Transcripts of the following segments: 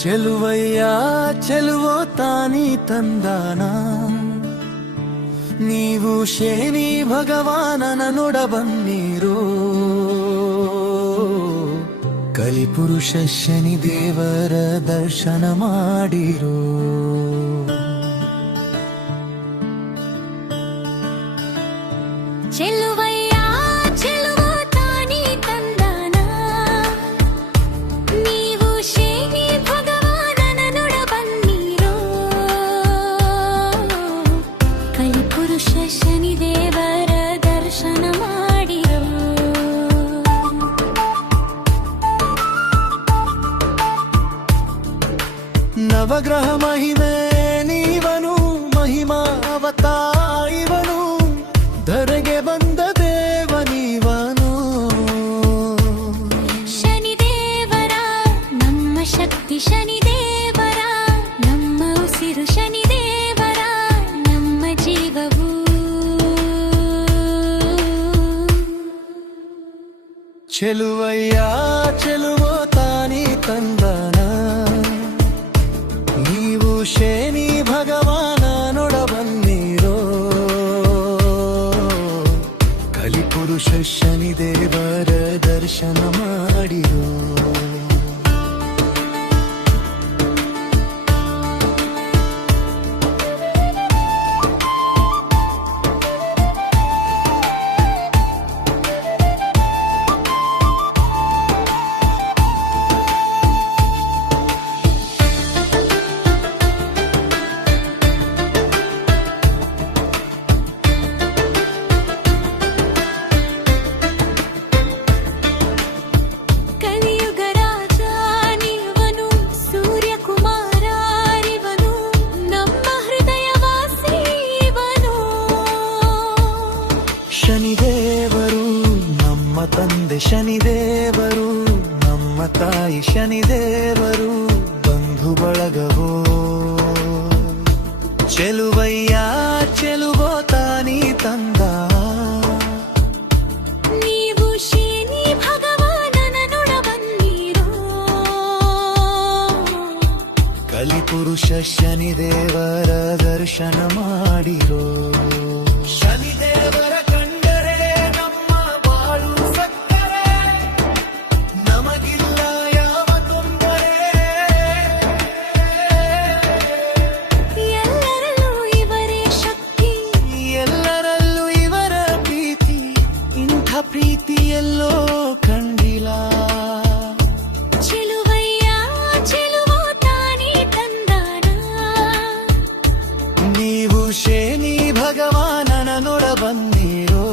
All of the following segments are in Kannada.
ಚೆಲುವಯ್ಯ ಚೆಲುವೋ ತಾನಿ ತಂದಾನ ನೀವು ಶೇನಿ ಭಗವಾನನ ನೋಡ ಬನ್ನಿರೋ ಕಲಿಪುರುಷ ಶನಿ ದೇವರ ದರ್ಶನ ಮಾಡಿರೋ ಚೆಲುವಯ್ಯ ಚೆಲುವೋ ತಾನಿ ತಂದಾನ ನೀವು ಶನಿ ಭಗವಾನನ ನೋಡ ಬನ್ನಿರೋ ಕಲಿಪುರುಷ ಶನಿ ದೇವರ ದರ್ಶನ ಮಾಡಿರೋ ನವಗ್ರಹ ಮಹಿಮೆ ನೀವನು ಮಹಿಮಾ ಅವತಾರಿವನು ಧರೆಗೆ ಬಂದ ದೇವ ನೀವನು ಶನಿದೇವರ ನಮ್ಮ ಶಕ್ತಿ ಶನಿದೇವರ ನಮ್ಮ ಉಸಿರು ಶನಿದೇವರ ನಮ್ಮ ಜೀವವು ಚೆಲುವಯ್ಯ ಚೆಲುವೋ ತಾನಿ ತಂದನ ನೀವು ಶನಿ ಭಗವಾನ ನೋಡ ಬನ್ನಿರೋ ಕಲಿಪುರುಷ ಶನಿ ದೇವರ ದರ್ಶನ ಮಾಡಿರೋ ಶನಿದೇವರು ನಮ್ಮ ತಂದೆ ಶನಿದೇವರು ನಮ್ಮ ತಾಯಿ ಶನಿದೇವರು ಬಂಧು ಬಳಗವೋ ಚೆಲುವಯ್ಯ ಚೆಲುವೋ ತಾನಿ ತಂದ ನೀವು ಶನಿ ಭಗವಾನನ ನೋಡ ಬನ್ನಿರೋ ಕಲಿಪುರುಷ ಶನಿದೇವರ ದರ್ಶನ ಮಾಡಿರೋ ಶನಿದೇವರ ಪ್ರೀತಿಯಲ್ಲೋ ಕಂಡಿಲ್ಲ ಚೆಲುವಯ್ಯ ಚೆಲುವೋ ತಾನಿ ತಂದಾನ ನೀವು ಶನಿ ಭಗವಾನನ ನೋಡ ಬಂದಿರೋ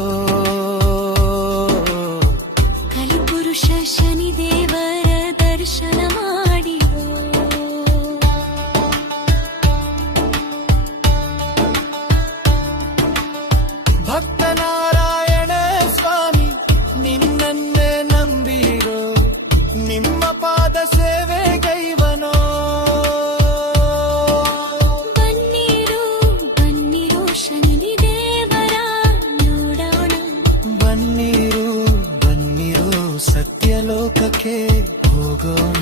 ಕಲಿಪುರುಷ ಶನಿ ದೇವರ ದರ್ಶನ ಮಾಡಿರೋ ಭಕ್ತನಾರಾಯಣ ಸ್ವಾಮಿ ನಿನ್ನನ್ನೇ ನಂಬಿರೋ ನಿಮ್ಮ ಪಾದ ಸೇವೆ ಗೈವನೋ ಬನ್ನಿರೋ ಬನ್ನಿರೋ ಶನಿ ದೇವರ ನೋಡೋಣ ಬನ್ನಿರೋ ಬನ್ನಿರೋ ಸತ್ಯಲೋಕಕ್ಕೆ ಹೋಗೋಣ.